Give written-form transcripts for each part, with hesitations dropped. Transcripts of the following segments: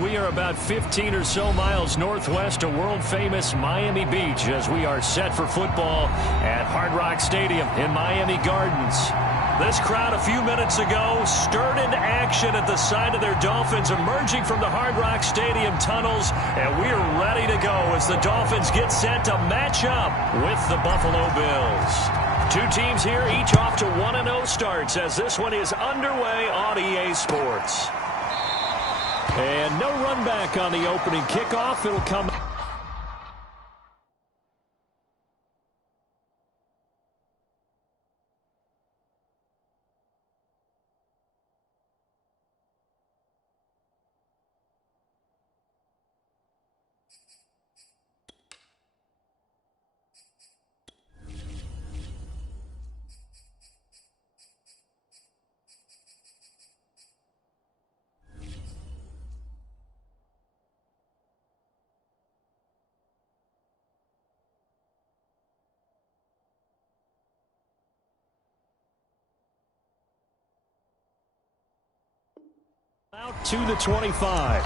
We are about 15 or so miles northwest of world-famous Miami Beach as we are set for football at Hard Rock Stadium in Miami Gardens. This crowd a few minutes ago stirred into action at the side of their Dolphins emerging from the Hard Rock Stadium tunnels, and we are ready to go as the Dolphins get set to match up with the Buffalo Bills. Two teams here, each off to 1-0 starts as this one is underway on EA Sports. And no run back on the opening kickoff. It'll come. Out to the 25.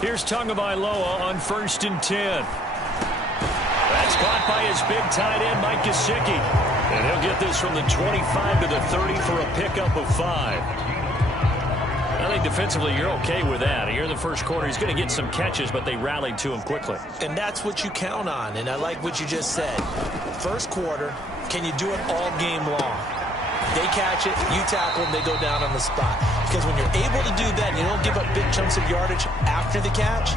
Here's Tagovailoa on 1st and 10. That's caught by his big tight end, Mike Gesicki. And he'll get this from the 25 to the 30 for a pickup of 5. I think defensively you're okay with that. Here in the first quarter, he's going to get some catches, but they rallied to him quickly. And that's what you count on, and I like what you just said. First quarter, can you do it all game long? They catch it, you tackle them, they go down on the spot. Because when you're able to do that, and you don't give up big chunks of yardage after the catch,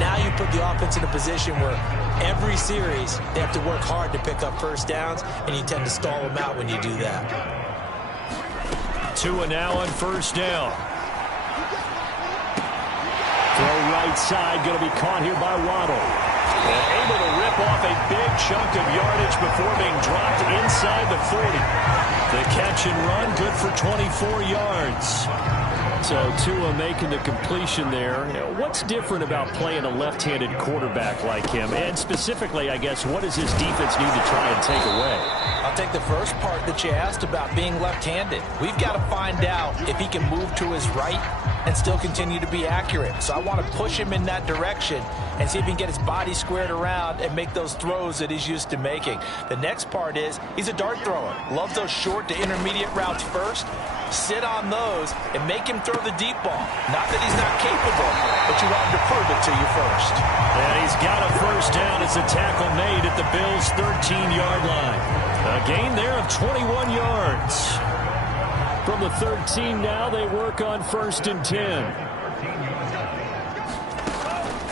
now you put the offense in a position where every series they have to work hard to pick up first downs, and you tend to stall them out when you do that. Tua now on 1st down. Throw right side, going to be caught here by Waddle. And able to rip off a big chunk of yardage before being dropped inside the 40. The catch and run, good for 24 yards. So Tua making the completion there. What's different about playing a left-handed quarterback like him? And specifically, I guess, what does his defense need to try and take away? I'll take the first part that you asked about being left-handed. We've got to find out if he can move to his right and still continue to be accurate. So I want to push him in that direction and see if he can get his body squared around and make those throws that he's used to making. The next part is he's a dart thrower. Loves those short to intermediate routes first. Sit on those and make him throw the deep ball. Not that he's not capable, but you want him to prove it to you first. And he's got a first down. It's a tackle made at the Bills' 13-yard line. A gain there of 21 yards. From the 13 now, they work on 1st and 10.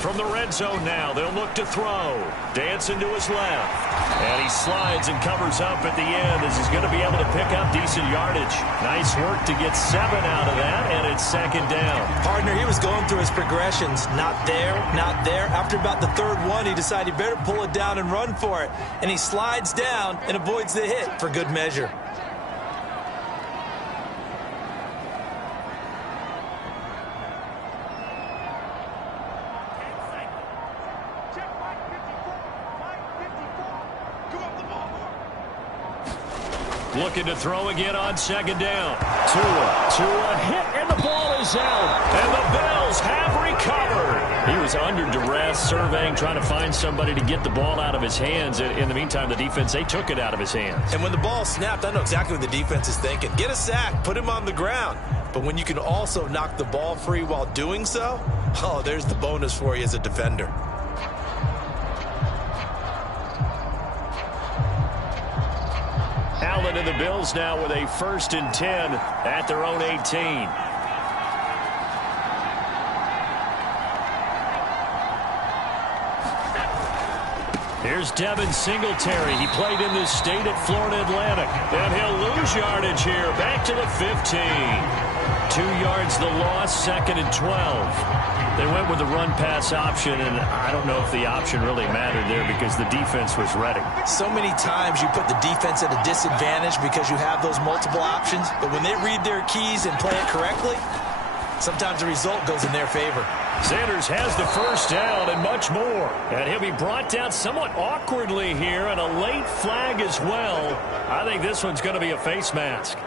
From the red zone now, they'll look to throw. Dancing to his left. And he slides and covers up at the end as he's going to be able to pick up decent yardage. Nice work to get 7 out of that, and it's 2nd down. Partner, he was going through his progressions. Not there, not there. After about the 3rd one, he decided he better pull it down and run for it. And he slides down and avoids the hit for good measure. Looking to throw again on 2nd down. Tua hit, and the ball is out. And the Bills have recovered. He was under duress, surveying, trying to find somebody to get the ball out of his hands. In the meantime, the defense, they took it out of his hands. And when the ball snapped, I know exactly what the defense is thinking. Get a sack, put him on the ground. But when you can also knock the ball free while doing so, oh, there's the bonus for you as a defender. Allen and the Bills now with a 1st and 10 at their own 18. Here's Devin Singletary. He played in this state at Florida Atlantic. And he'll lose yardage here. Back to the 15. 2 yards the loss, 2nd and 12. They went with the run-pass option, and I don't know if the option really mattered there because the defense was ready. So many times you put the defense at a disadvantage because you have those multiple options, but when they read their keys and play it correctly, sometimes the result goes in their favor. Sanders has the first down and much more. And he'll be brought down somewhat awkwardly here, and a late flag as well. I think this one's going to be a face mask.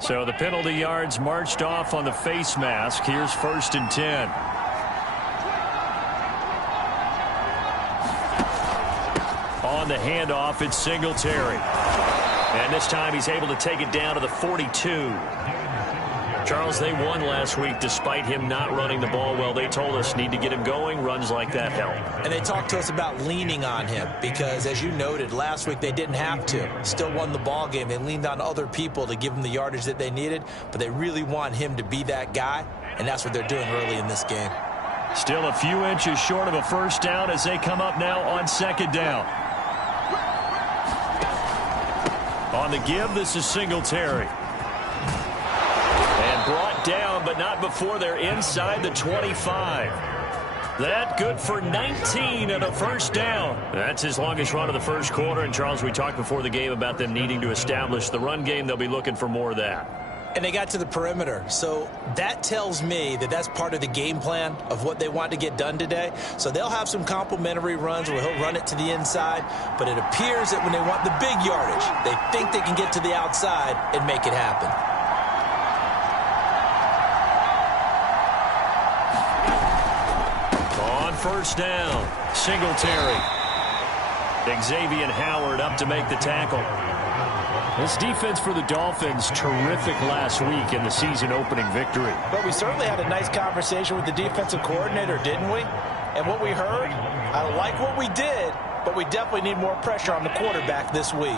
So the penalty yards marched off on the face mask. Here's 1st and 10. On the handoff, it's Singletary. And this time he's able to take it down to the 42. Charles, they won last week despite him not running the ball well. They told us need to get him going. Runs like that help. And they talked to us about leaning on him because, as you noted, last week they didn't have to. Still won the ball game. They leaned on other people to give them the yardage that they needed, but they really want him to be that guy, and that's what they're doing early in this game. Still a few inches short of a first down as they come up now on 2nd down. On the give, this is Singletary. And brought down, but not before they're inside the 25. That good for 19 and a first down. That's his longest run of the first quarter. And, Charles, we talked before the game about them needing to establish the run game. They'll be looking for more of that. And they got to the perimeter. So that tells me that that's part of the game plan of what they want to get done today. So they'll have some complementary runs where he'll run it to the inside. But it appears that when they want the big yardage, they think they can get to the outside and make it happen. On 1st down, Singletary. Xavier Howard up to make the tackle. This defense for the Dolphins, terrific last week in the season-opening victory. But we certainly had a nice conversation with the defensive coordinator, didn't we? And what we heard, I like what we did, but we definitely need more pressure on the quarterback this week.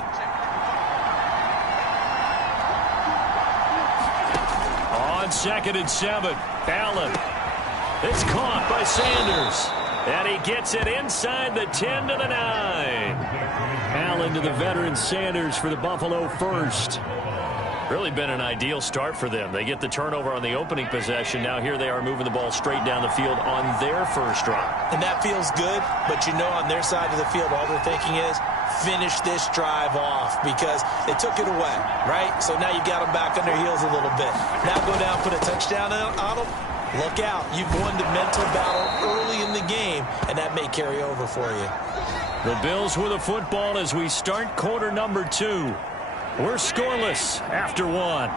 On 2nd and 7, Allen. It's caught by Sanders. And he gets it inside the 10 to the 9. Allen to the veteran Sanders for the Buffalo first. Really been an ideal start for them. They get the turnover on the opening possession. Now here they are moving the ball straight down the field on their first drive. And that feels good, but you know on their side of the field all they're thinking is finish this drive off because they took it away, right? So now you've got them back on their heels a little bit. Now go down, put a touchdown on them. Look out. You've won the mental battle early in the game, and that may carry over for you. The Bills with a football as we start quarter number 2. We're scoreless after 1.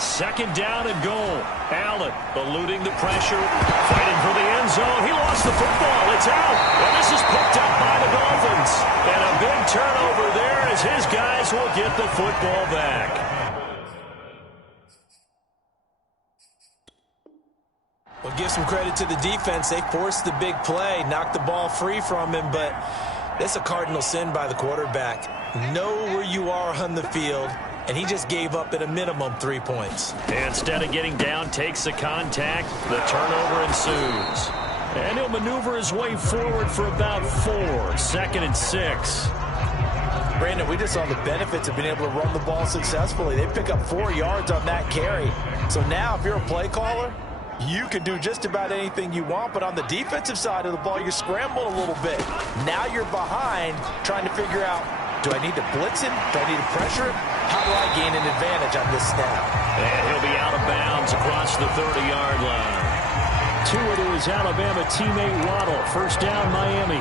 2nd down and goal. Allen eluding the pressure, fighting for the end zone. He lost the football. It's out. And this is picked up by the Dolphins. And a big turnover there as his guys will get the football back. Well, give some credit to the defense. They forced the big play, knocked the ball free from him, but that's a cardinal sin by the quarterback. Know where you are on the field, and he just gave up at a minimum 3 points. Instead of getting down, takes the contact. The turnover ensues. And he'll maneuver his way forward for about 4. 2nd and 6. Brandon, we just saw the benefits of being able to run the ball successfully. They pick up 4 yards on that carry. So now if you're a play caller, you can do just about anything you want, but on the defensive side of the ball, you scramble a little bit. Now you're behind trying to figure out, do I need to blitz him? Do I need to pressure him? How do I gain an advantage on this snap? And he'll be out of bounds across the 30-yard line. To it to his Alabama teammate Waddle. First down, Miami.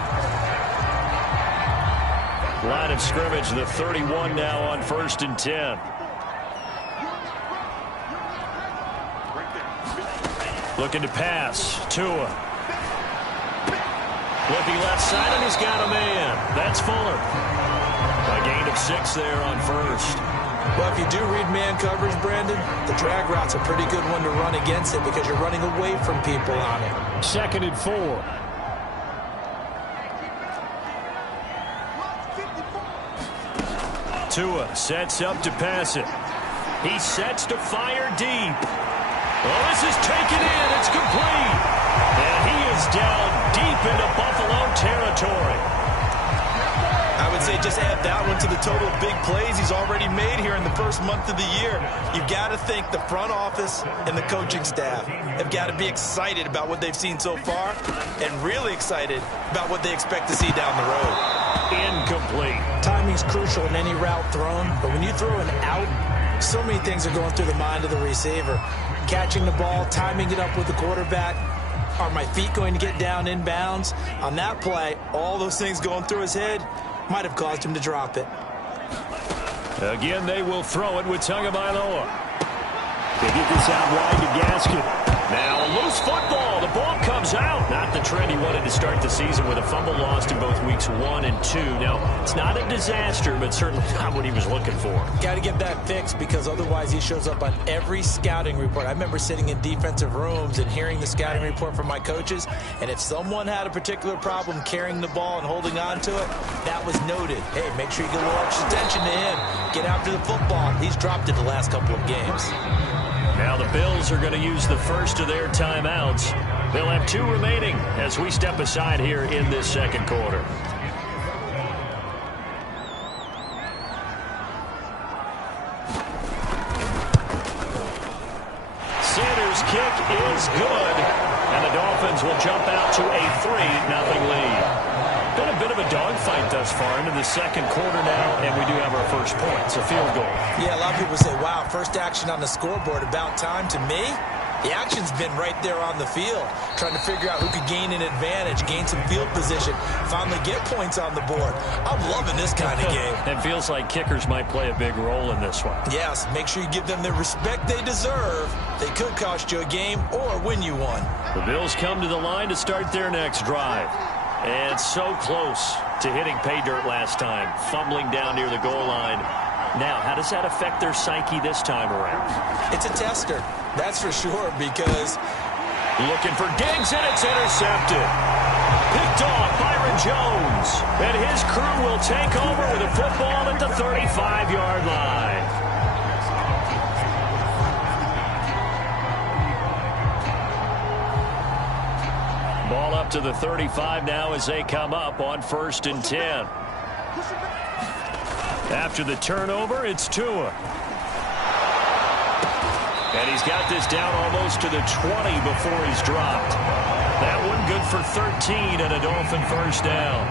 Line of scrimmage, the 31 now on 1st and 10. Looking to pass. Tua. Looking left side, and he's got a man. That's Fuller. A gain of 6 there on 1st. Well, if you do read man coverage, Brandon, the drag route's a pretty good one to run against it because you're running away from people on it. 2nd and 4. Tua sets up to pass it. He sets to fire deep. Oh, this is taken in. It's complete. And he is down deep into Buffalo territory. I would say just add that one to the total of big plays he's already made here in the first month of the year. You've got to think the front office and the coaching staff have got to be excited about what they've seen so far and really excited about what they expect to see down the road. Incomplete. Timing's crucial in any route thrown, but when you throw an out, so many things are going through the mind of the receiver. Catching the ball, timing it up with the quarterback. Are my feet going to get down inbounds? On that play, all those things going through his head might have caused him to drop it. Again, they will throw it with Tagovailoa. They get this out wide to Gaskin. Now a loose football. The ball comes out. Not the trend he wanted to start the season with a fumble lost in both weeks 1 and 2. Now, it's not a disaster, but certainly not what he was looking for. Got to get that fixed because otherwise he shows up on every scouting report. I remember sitting in defensive rooms and hearing the scouting report from my coaches, and if someone had a particular problem carrying the ball and holding on to it, that was noted. Hey, make sure you get a little extra attention to him. Get after the football. He's dropped it the last couple of games. Now the Bills are going to use the first of their timeouts. They'll have 2 remaining as we step aside here in this second quarter. Sanders' kick is good, and the Dolphins will jump out to a 3-0 lead. Been a bit of a dogfight thus far into the second quarter now, and we do have our first point. It's a field goal. Yeah, a lot of people say, wow, first action on the scoreboard, about time. To me, the action's been right there on the field, trying to figure out who could gain an advantage, gain some field position, finally get points on the board. I'm loving this kind of game. It feels like kickers might play a big role in this one. Yes, make sure you give them the respect they deserve. They could cost you a game or win you one. The Bills come to the line to start their next drive. And so close to hitting pay dirt last time, fumbling down near the goal line. Now, how does that affect their psyche this time around? It's a tester, that's for sure, because looking for Diggs, and it's intercepted. Picked off Byron Jones, and his crew will take over with a football at the 35-yard line. Ball up to the 35 now as they come up on 1st and 10. After the turnover, it's Tua. And he's got this down almost to the 20 before he's dropped. That one good for 13 and a Dolphin first down.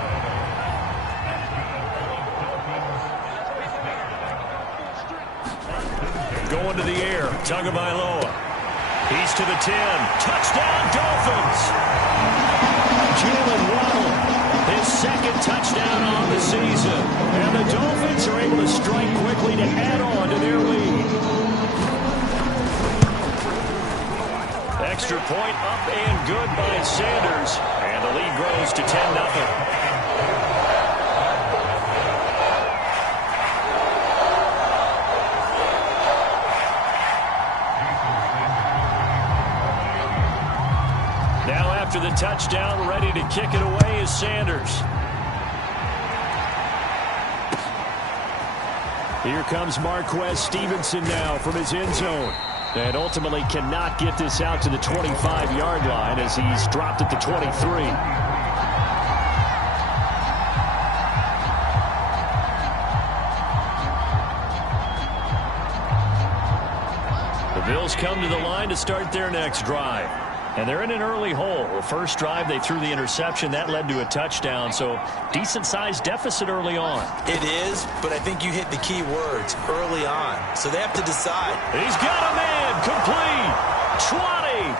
Going to the air, Tagovailoa. He's to the 10. Touchdown, Dolphins. Jalen Waddle, his second touchdown on the season. And the Dolphins are able to strike quickly to add on to their lead. Extra point up and good by Sanders. And the lead grows to 10-0. After the touchdown, ready to kick it away is Sanders. Here comes Marquez Stevenson now from his end zone. And ultimately cannot get this out to the 25-yard line as he's dropped at the 23. The Bills come to the line to start their next drive. And they're in an early hole. The first drive, they threw the interception. That led to a touchdown, so decent-sized deficit early on. It is, but I think you hit the key words, early on. So they have to decide. He's got a man, complete, 20.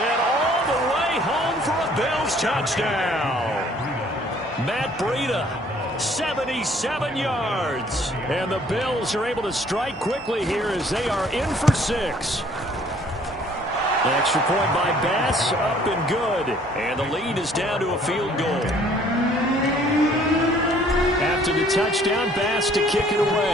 And all the way home for a Bills touchdown. Matt Breida, 77 yards. And the Bills are able to strike quickly here as they are in for 6. An extra point by Bass, up and good. And the lead is down to a field goal. After the touchdown, Bass to kick it away.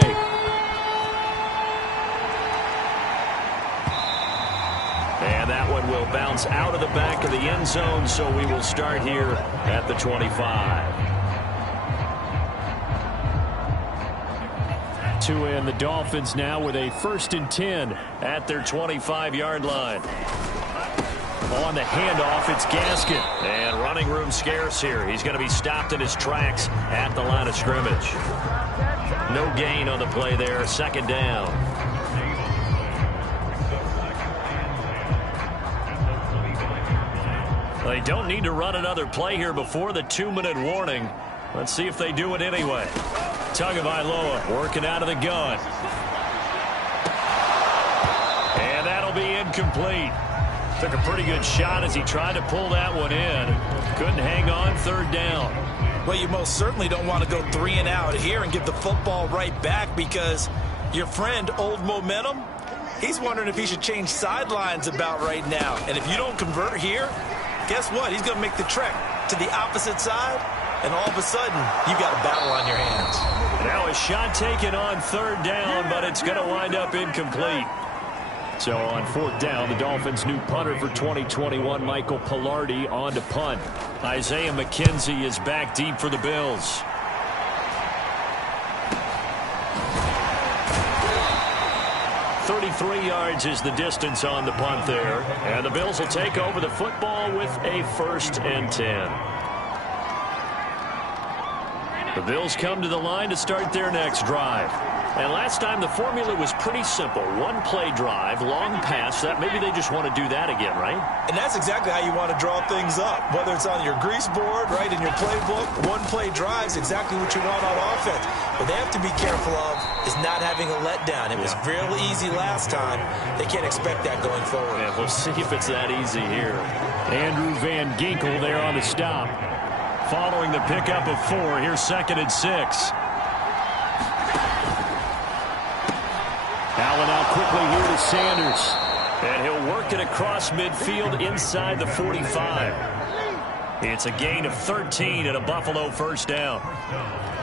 And that one will bounce out of the back of the end zone, so we will start here at the 25. to win. The Dolphins now with a 1st and 10 at their 25-yard line. On the handoff, it's Gaskin. And running room scarce here. He's going to be stopped in his tracks at the line of scrimmage. No gain on the play there. 2nd down. They don't need to run another play here before the 2-minute warning. Let's see if they do it anyway. Tagovailoa working out of the gun. And that'll be incomplete. Took a pretty good shot as he tried to pull that one in. Couldn't hang on. 3rd down. Well, you most certainly don't want to go 3 and out here and get the football right back, because your friend, Old Momentum, he's wondering if he should change sidelines about right now. And if you don't convert here, guess what? He's going to make the trek to the opposite side, and all of a sudden, you've got a battle on your hands. Now a shot taken on 3rd down, but it's going to wind up incomplete. So on 4th down, the Dolphins' new punter for 2021, Michael Pilardi, on to punt. Isaiah McKenzie is back deep for the Bills. .33 yards is the distance on the punt there. And the Bills will take over the football with a 1st and 10. The Bills come to the line to start their next drive. And last time the formula was pretty simple. 1-play drive, long pass. That maybe they just want to do that again, right? And that's exactly how you want to draw things up. Whether it's on your grease board, right, in your playbook, 1-play drive is exactly what you want on offense. What they have to be careful of is not having a letdown. It was real easy last time. They can't expect that going forward. Yeah, we'll see if it's that easy here. Andrew Van Ginkel there on the stop. Following the pickup of 4, here's 2nd and 6. Allen out quickly here to Sanders. And he'll work it across midfield inside the 45. It's a gain of 13 and a Buffalo 1st down.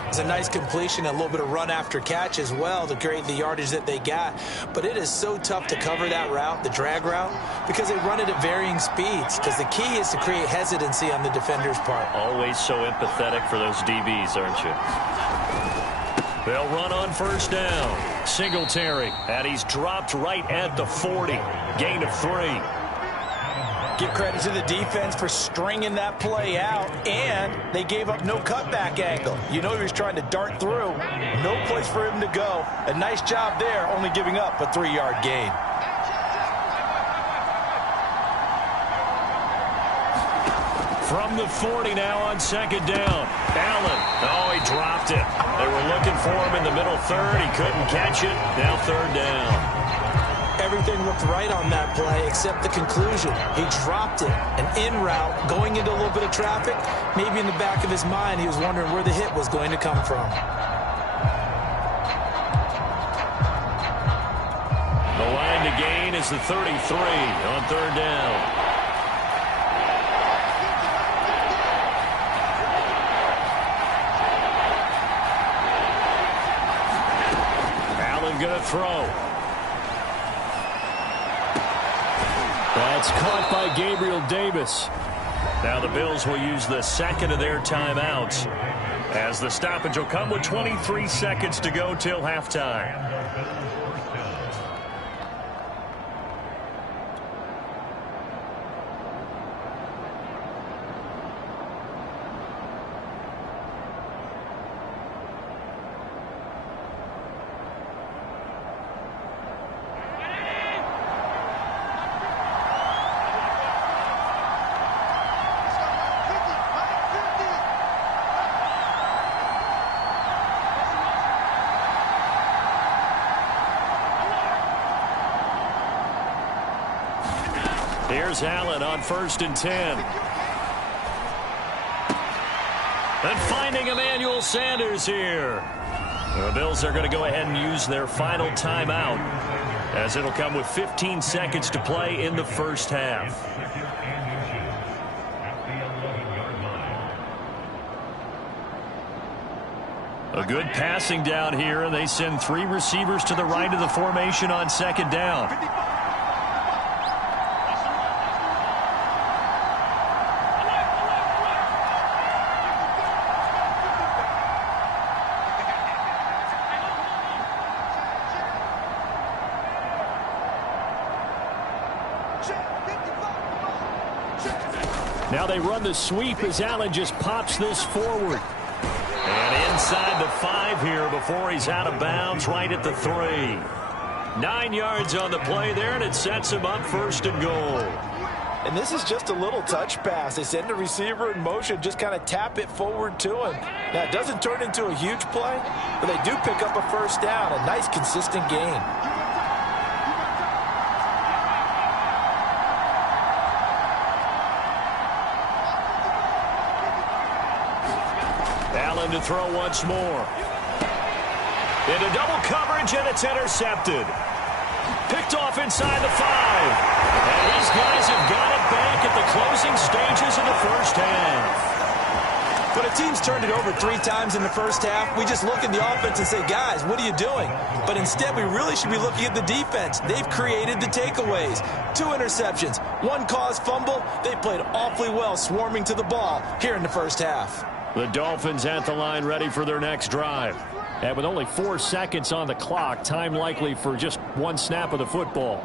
It's a nice completion, a little bit of run after catch as well to create the yardage that they got. But it is so tough to cover that route, the drag route, because they run it at varying speeds. Because the key is to create hesitancy on the defender's part. Always so empathetic for those DBs, aren't you? They'll run on 1st down. Singletary, and he's dropped right at the 40. Gain of 3. Give credit to the defense for stringing that play out, and they gave up no cutback angle. You know he was trying to dart through. No place for him to go. A nice job there, only giving up a 3-yard gain. From the 40 now on 2nd down. Allen. Oh, he dropped it. They were looking for him in the middle 3rd. He couldn't catch it. Now 3rd down. Everything looked right on that play except the conclusion. He dropped it. An in route, going into a little bit of traffic. Maybe in the back of his mind, he was wondering where the hit was going to come from. The line to gain is the 33 on 3rd down. Going to throw. That's caught by Gabriel Davis. Now the Bills will use the 2nd of their timeouts, as the stoppage will come with 23 seconds to go till halftime. Here's Allen on 1st and 10. And finding Emmanuel Sanders here. The Bills are going to go ahead and use their final timeout, as it'll come with 15 seconds to play in the 1st half. A good passing down here, and they send 3 receivers to the right of the formation on 2nd down. Now they run the sweep as Allen just pops this forward. And inside the 5 here before he's out of bounds right at the 3. 9 yards on the play there, and it sets him up 1st and goal. And this is just a little touch pass. They send the receiver in motion, just kind of tap it forward to him. Now, it doesn't turn into a huge play, but they do pick up a 1st down. A nice, consistent gain. Allen to throw once more. Into double coverage, and it's intercepted. Picked off inside the 5. And these guys have got it back at the closing stages of the 1st half. When a team's turned it over 3 times in the 1st half, we just look at the offense and say, guys, what are you doing? But instead, we really should be looking at the defense. They've created the takeaways. 2 interceptions, 1 caused fumble. They played awfully well swarming to the ball here in the 1st half. The Dolphins at the line ready for their next drive. And with only 4 seconds on the clock, time likely for just 1 snap of the football.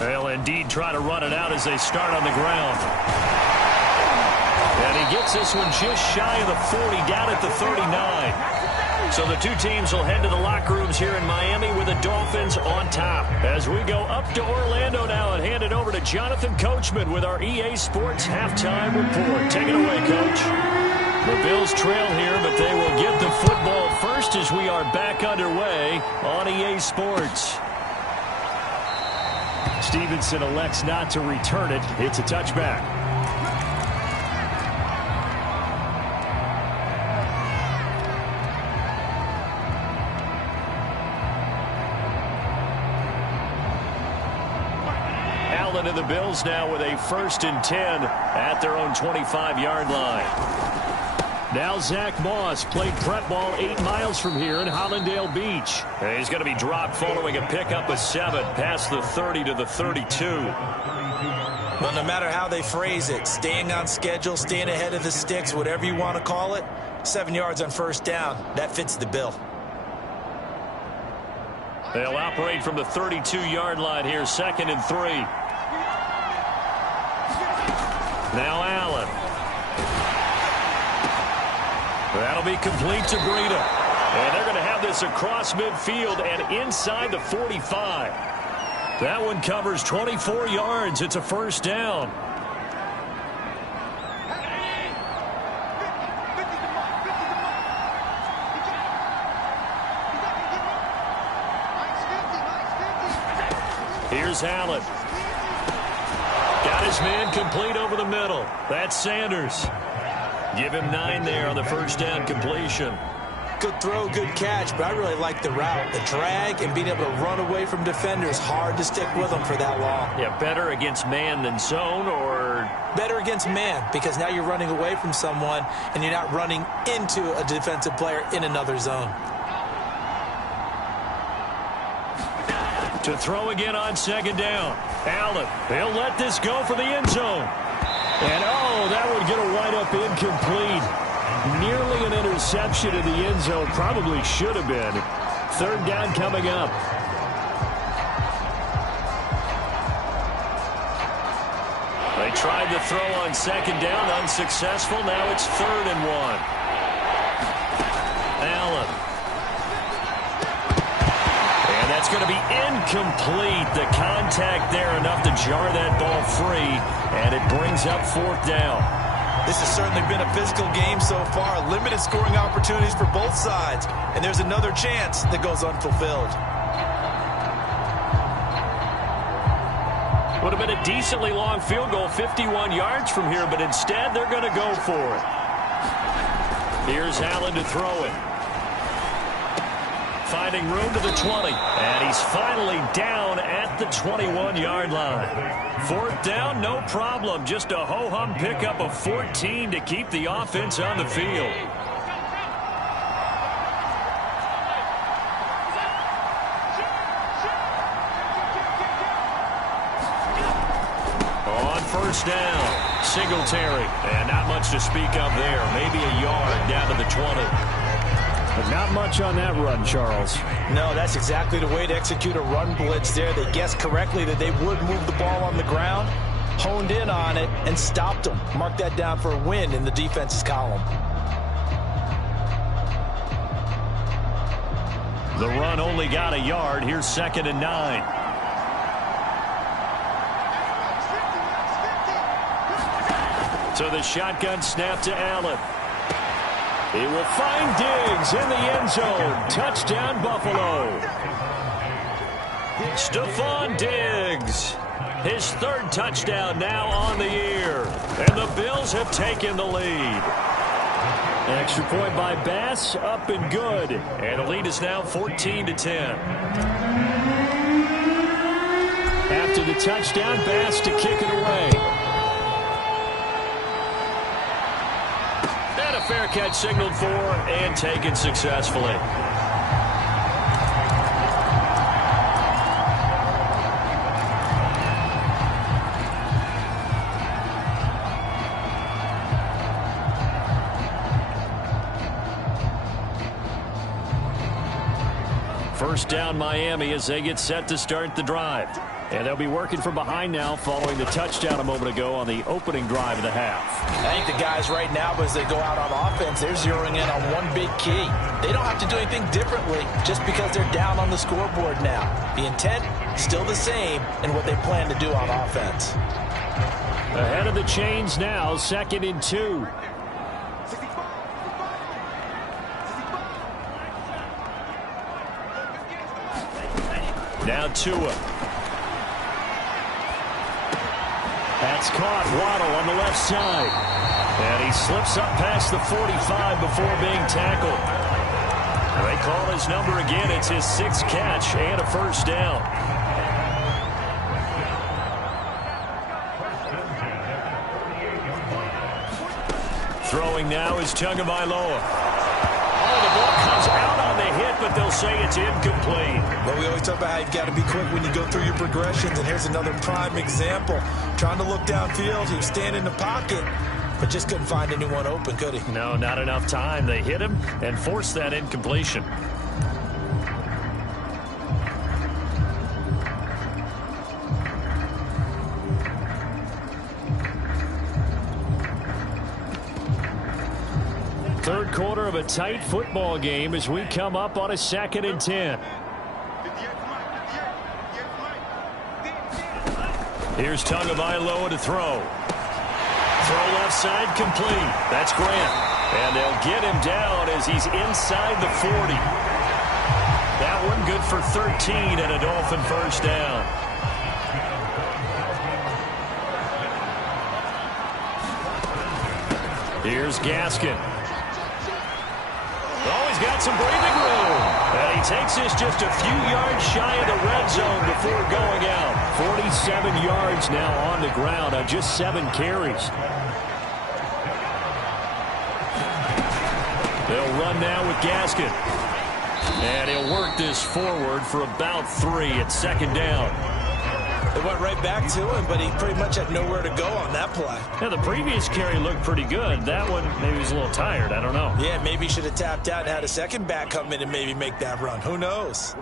They'll indeed try to run it out as they start on the ground. And he gets this one just shy of the 40, down at the 39. So the 2 teams will head to the locker rooms here in Miami with the Dolphins on top. As we go up to Orlando now and hand it over to Jonathan Coachman with our EA Sports Halftime Report. Take it away, Coach. The Bills trail here, but they will get the football first as we are back underway on EA Sports. Stevenson elects not to return it. It's a touchback. Allen and the Bills now with a 1st and 10 at their own 25-yard line. Now Zach Moss played prep ball 8 miles from here in Hollandale Beach. And he's going to be dropped following a pickup of 7 past the 30 to the 32. Well, no matter how they phrase it, staying on schedule, staying ahead of the sticks, whatever you want to call it, 7 yards on 1st down, that fits the bill. They'll operate from the 32-yard line here, 2nd and 3. Now Allen. That'll be complete to Breida. And they're going to have this across midfield and inside the 45. That one covers 24 yards. It's a 1st down. Here's Allen. Got his man complete over the middle. That's Sanders. Give him 9 there on the 1st down completion. Good throw, good catch, but I really like the route. The drag and being able to run away from defenders. Hard to stick with them for that long. Yeah, better against man than zone, or? Better against man, because now you're running away from someone and you're not running into a defensive player in another zone. To throw again on 2nd down. Allen, he'll let this go for the end zone. And, oh, that would get a wide-up incomplete. Nearly an interception in the end zone. Probably should have been. 3rd down coming up. They tried to throw on 2nd down. Unsuccessful. Now it's 3rd and 1. Allen. And that's going to be incomplete. The contact there enough to jar that ball free. And it brings up 4th down. This has certainly been a physical game so far. Limited scoring opportunities for both sides. And there's another chance that goes unfulfilled. Would have been a decently long field goal, 51 yards from here, but instead they're going to go for it. Here's Allen to throw it. Finding room to the 20. And he's finally down at the 21-yard line. 4th down, no problem. Just a ho-hum pickup of 14 to keep the offense on the field. On 1st down, Singletary. And not much to speak of there. Maybe a yard down to the 20. But not much on that run, Charles. No, that's exactly the way to execute a run blitz there. They guessed correctly that they would move the ball on the ground, honed in on it, and stopped them. Mark that down for a win in the defense's column. The run only got a yard. Here's 2nd and 9. So the shotgun snap to Allen. He will find Diggs in the end zone. Touchdown, Buffalo. Stephon Diggs. His 3rd touchdown now on the year. And the Bills have taken the lead. Extra point by Bass, up and good. And the lead is now 14-10. After the touchdown, Bass to kick it away. And a fair catch signaled for and taken successfully. First down Miami as they get set to start the drive. And they'll be working from behind now following the touchdown a moment ago on the opening drive of the half. I think the guys right now, as they go out on offense, they're zeroing in on one big key. They don't have to do anything differently just because they're down on the scoreboard now. The intent, still the same in what they plan to do on offense. Ahead of the chains now, 2nd and 2. Now Tua. That's caught. Waddle on the left side. And he slips up past the 45 before being tackled. They call his number again. It's his 6th catch and a first down. Throwing now is Tagovailoa. Oh, the ball comes out on the hit, but they'll say it's incomplete. But we always talk about how you've got to be quick when you go through your progressions, and here's another prime example. Trying to look downfield, he was standing in the pocket, but just couldn't find anyone open, could he? No, not enough time. They hit him and forced that incompletion. Third quarter of a tight football game as we come up on a 2nd and 10. Here's Tagovailoa to throw. Throw left side complete. That's Grant. And they'll get him down as he's inside the 40. That one good for 13 and a Dolphin first down. Here's Gaskin. Oh, he's got some breathing room. And he takes this just a few yards shy of the red zone before going out. 47 yards now on the ground on just 7 carries. They'll run now with Gaskin. And he'll work this forward for about 3 at 2nd down. It went right back to him, but he pretty much had nowhere to go on that play. Yeah, the previous carry looked pretty good. That one, maybe he was a little tired. I don't know. Yeah, maybe he should have tapped out and had a second back come in and maybe make that run. Who knows?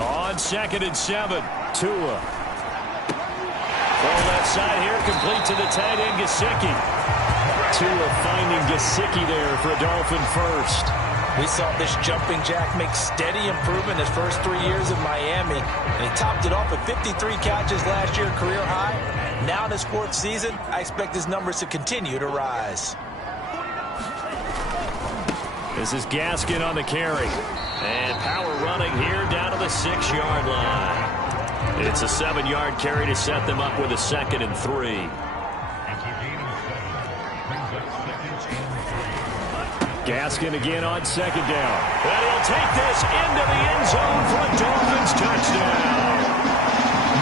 On 2nd and 7, Tua. Throw left side here, complete to the tight end, Gesicki. Tua finding Gesicki there for a Dolphin first. We saw this jumping jack make steady improvement his first 3 years in Miami, and he topped it off with 53 catches last year, career high. Now in his 4th season, I expect his numbers to continue to rise. This is Gaskin on the carry. And power running here down to the 6-yard line. It's a 7-yard carry to set them up with a 2nd and 3. Gaskin again on 2nd down. And he'll take this into the end zone for a Dolphins touchdown.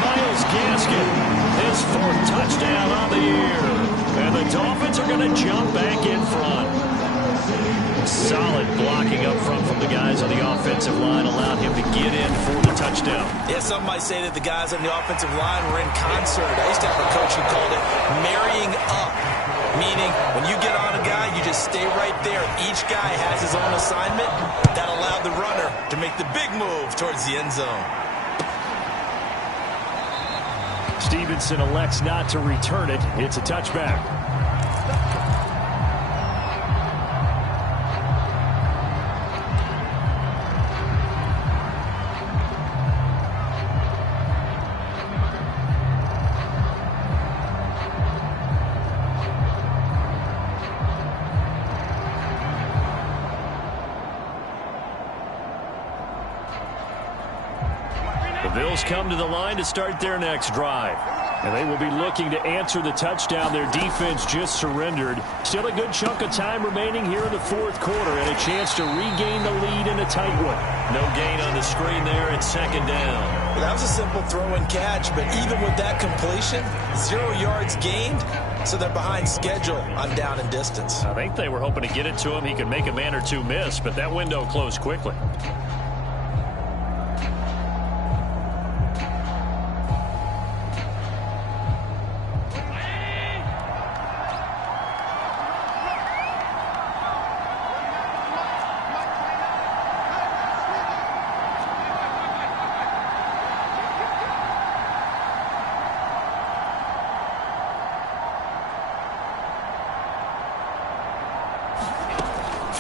Myles Gaskin, his 4th touchdown on the year. And the Dolphins are going to jump back in front. Solid blocking up front from the guys on the offensive line allowed him to get in for the touchdown. Yeah, some might say that the guys on the offensive line were in concert. I used to have a coach who called it marrying up. meaning when you get on a guy, you just stay right there. Each guy has his own assignment. That allowed the runner to make the big move towards the end zone. Stevenson elects not to return it. It's a touchback. The Bills come to the line to start their next drive. And they will be looking to answer the touchdown their defense just surrendered. Still a good chunk of time remaining here in the fourth quarter and a chance to regain the lead in a tight one. No gain on the screen there. It's second down. Well, that was a simple throw and catch, but even with that completion, 0 yards gained, so they're behind schedule on down and distance. I think they were hoping to get it to him. He could make a man or two miss, but that window closed quickly.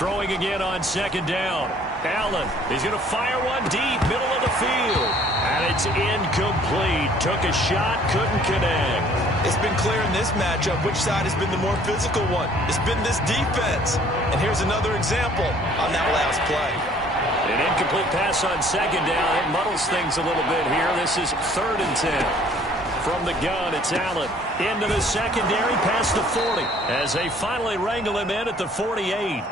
Throwing again on second down. Allen, he's going to fire one deep, middle of the field. And it's incomplete. Took a shot, couldn't connect. It's been clear in this matchup which side has been the more physical one. It's been this defense. And here's another example on that last play. An incomplete pass on second down. It muddles things a little bit here. This is 3rd and 10. From the gun, it's Allen. Into the secondary, past the 40. As they finally wrangle him in at the 48.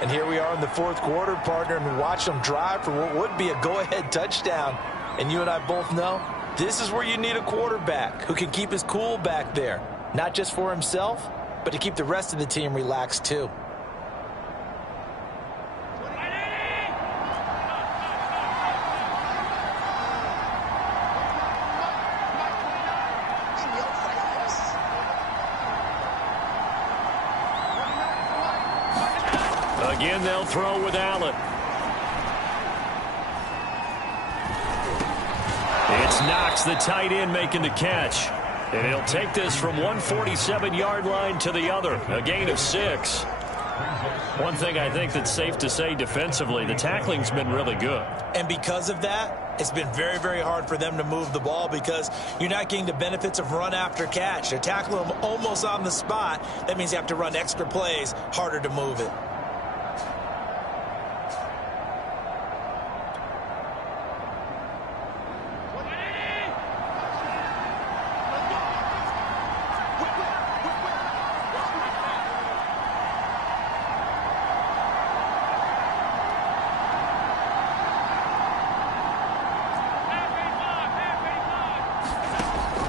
And here we are in the fourth quarter, partner, and watch them drive for what would be a go-ahead touchdown. And you and I both know this is where you need a quarterback who can keep his cool back there. Not just for himself, but to keep the rest of the team relaxed too. Again, they'll throw with Allen. It's Knox, the tight end, making the catch. And he'll take this from 147-yard line to the other. A gain of 6. One thing I think that's safe to say defensively, the tackling's been really good. And because of that, it's been very, very hard for them to move the ball because you're not getting the benefits of run after catch. They're tackling them almost on the spot. That means you have to run extra plays, harder to move it.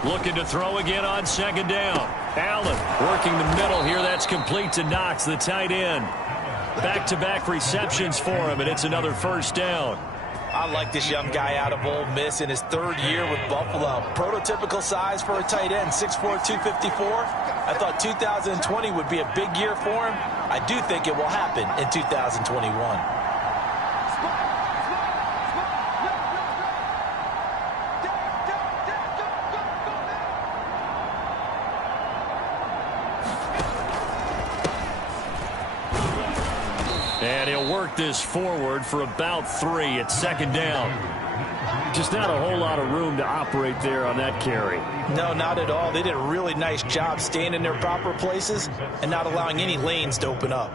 Looking to throw again on second down. Allen working the middle here. That's complete to Knox, the tight end. Back-to-back receptions for him, and it's another first down. I like this young guy out of Ole Miss in his 3rd year with Buffalo. Prototypical size for a tight end, 6'4", 254. I thought 2020 would be a big year for him. I do think it will happen in 2021. And he'll work this forward for about 3 at second down. Just not a whole lot of room to operate there on that carry. No, not at all. They did a really nice job staying in their proper places and not allowing any lanes to open up.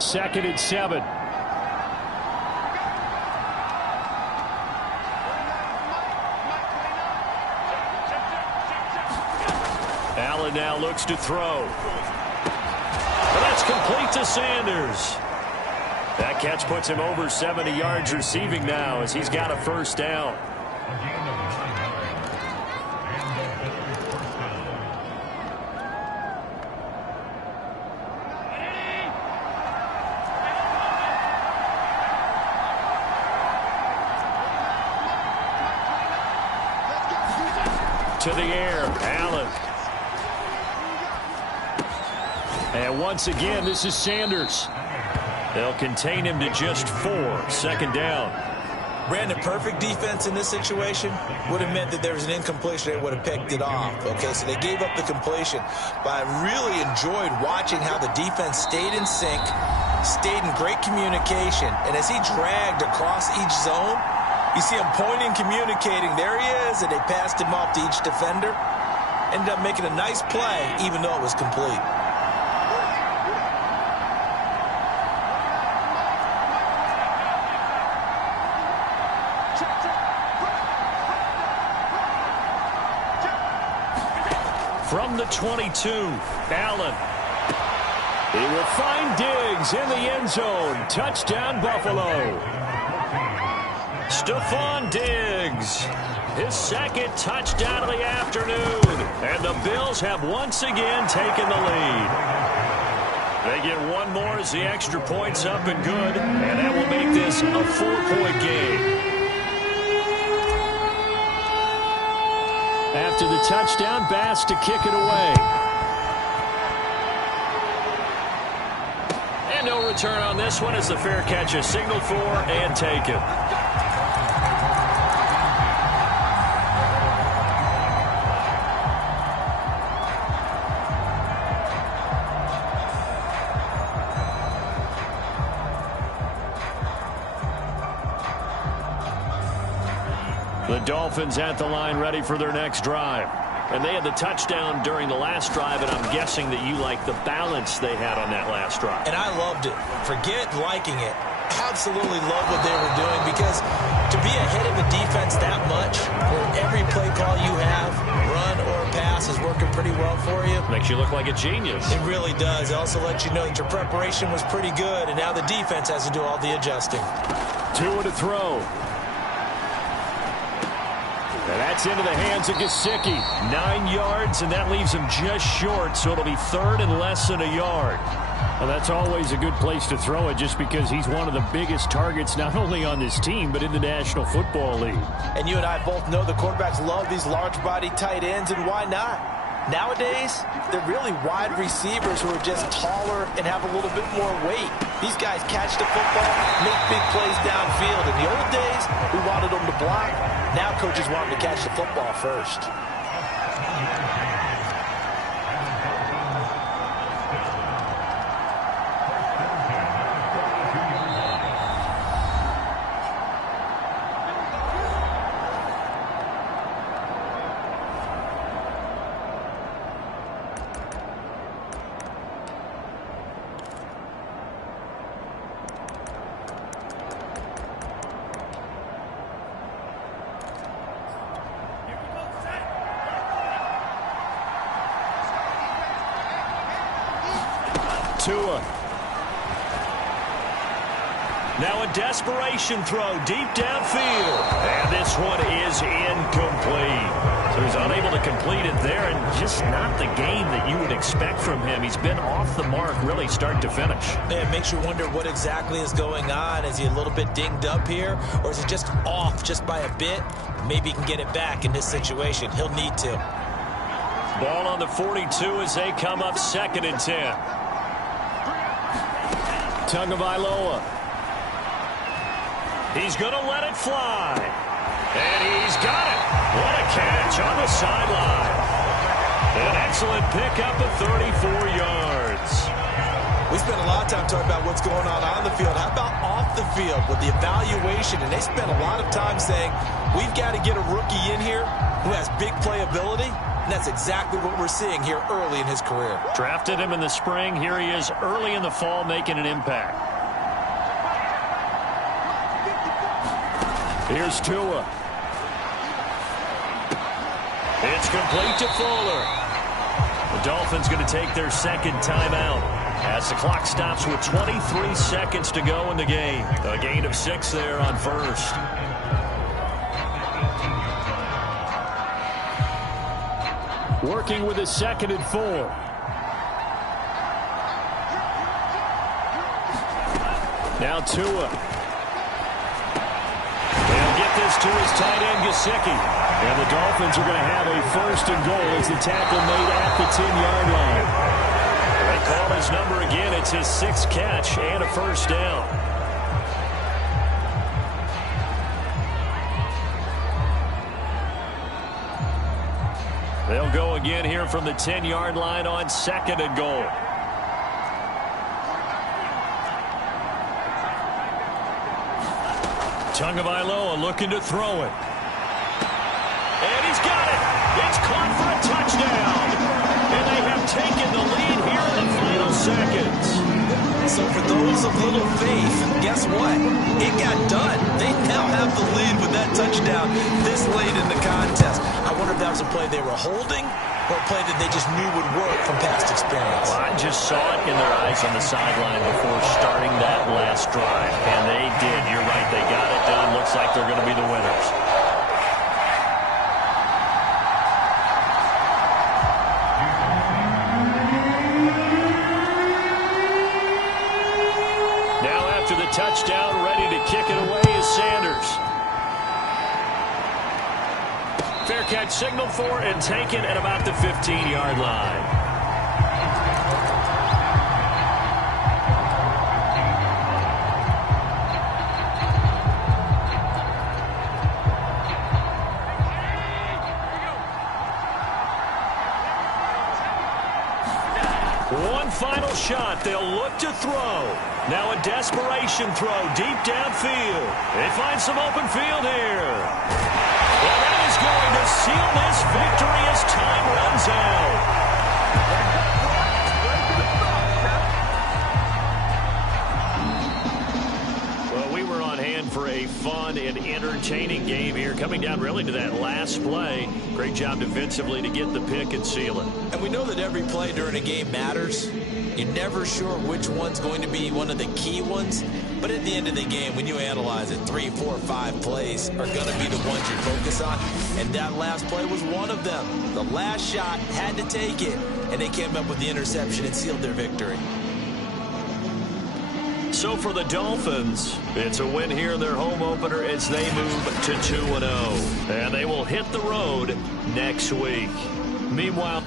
Second and 7. Allen now looks to throw. And that's complete to Sanders. That catch puts him over 70 yards receiving now as he's got a first down. to the air. Allen. And once again, this is Sanders. They'll contain him to just 4. 2nd down. Brandon, perfect defense in this situation would have meant that there was an incompletion. They would have picked it off. Okay, so they gave up the completion. But I really enjoyed watching how the defense stayed in sync, stayed in great communication. And as he dragged across each zone, you see him pointing, communicating. There he is, and they passed him off to each defender. Ended up making a nice play, even though it was complete. From the 22, Allen. He will find Diggs in the end zone. Touchdown, Buffalo. Stephon Diggs, his 2nd touchdown of the afternoon. And the Bills have once again taken the lead. They get one more as the extra point's up and good. And that will make this a 4-point game. After the touchdown, Bass to kick it away. And no return on this one as the fair catch is signaled for and taken. The Dolphins at the line ready for their next drive. And they had the touchdown during the last drive, and I'm guessing that you like the balance they had on that last drive. And I loved it. Forget liking it. Absolutely love what they were doing, because to be ahead of a defense that much, where every play call you have, run or pass, is working pretty well for you. Makes you look like a genius. It really does. It also lets you know that your preparation was pretty good, and now the defense has to do all the adjusting. Tua to throw. And that's into the hands of Gesicki. 9 yards, and that leaves him just short, so it'll be 3rd and less than a yard. Well, that's always a good place to throw it, just because he's one of the biggest targets not only on this team, but in the National Football League. And you and I both know the quarterbacks love these large-body tight ends, and why not? Nowadays, they're really wide receivers who are just taller and have a little bit more weight. These guys catch the football, make big plays downfield. In the old days, we wanted them to block. Now coaches want them to catch the football first. Tua. Now a desperation throw deep downfield. And this one is incomplete. So he's unable to complete it there, and just not the game that you would expect from him. He's been off the mark really start to finish. Yeah, it makes you wonder what exactly is going on. Is he a little bit dinged up here, or is it just off just by a bit? Maybe he can get it back in this situation. He'll need to. Ball on the 42 as they come up 2nd and 10. Tagovailoa. He's going to let it fly. And he's got it. What a catch on the sideline. An excellent pickup of 34 yards. We spent a lot of time talking about what's going on the field. How about off the field with the evaluation? And they spent a lot of time saying, we've got to get a rookie in here who has big playability. And that's exactly what we're seeing here early in his career. Drafted him in the spring. Here he is early in the fall making an impact. Here's Tua. It's complete to Fuller. The Dolphins going to take their 2nd timeout as the clock stops with 23 seconds to go in the game. A gain of 6 there on 1st. Working with a 2nd and 4. Now Tua. They'll get this goes to his tight end, Gesicki. And the Dolphins are going to have a first and goal as the tackle made at the 10-yard line. They call his number again. It's his 6th catch and a first down. They'll go again here from the 10-yard line on 2nd and goal. Tagovailoa looking to throw it. And he's got it. It's caught for a touchdown. And they have taken the lead here in the final seconds. So for those of little faith, guess what? It got done. They now have the lead with that touchdown this late in the contest. I wonder if that was a play they were holding or a play that they just knew would work from past experience. Well, I just saw it in their eyes on the sideline before starting that last drive. And they did. You're right. They got it done. Looks like they're going to be the winners. Now after the touchdown, ready to kick it away is Sanders. Fair catch signaled for and taken at about the 15-yard line. One final shot. They'll look to throw. Now a desperation throw deep downfield. They find some open field here. Well, that is going to seal this victory as time runs out. Well, we were on hand for a fun and entertaining game here, coming down really to that last play. Great job defensively to get the pick and seal it. And we know that every play during a game matters. You're never sure which one's going to be one of the key ones. But at the end of the game, when you analyze it, 3, 4, 5 plays are going to be the ones you focus on. And that last play was one of them. The last shot had to take it. And they came up with the interception and sealed their victory. So for the Dolphins, it's a win here in their home opener as they move to 2-0. And they will hit the road next week. Meanwhile...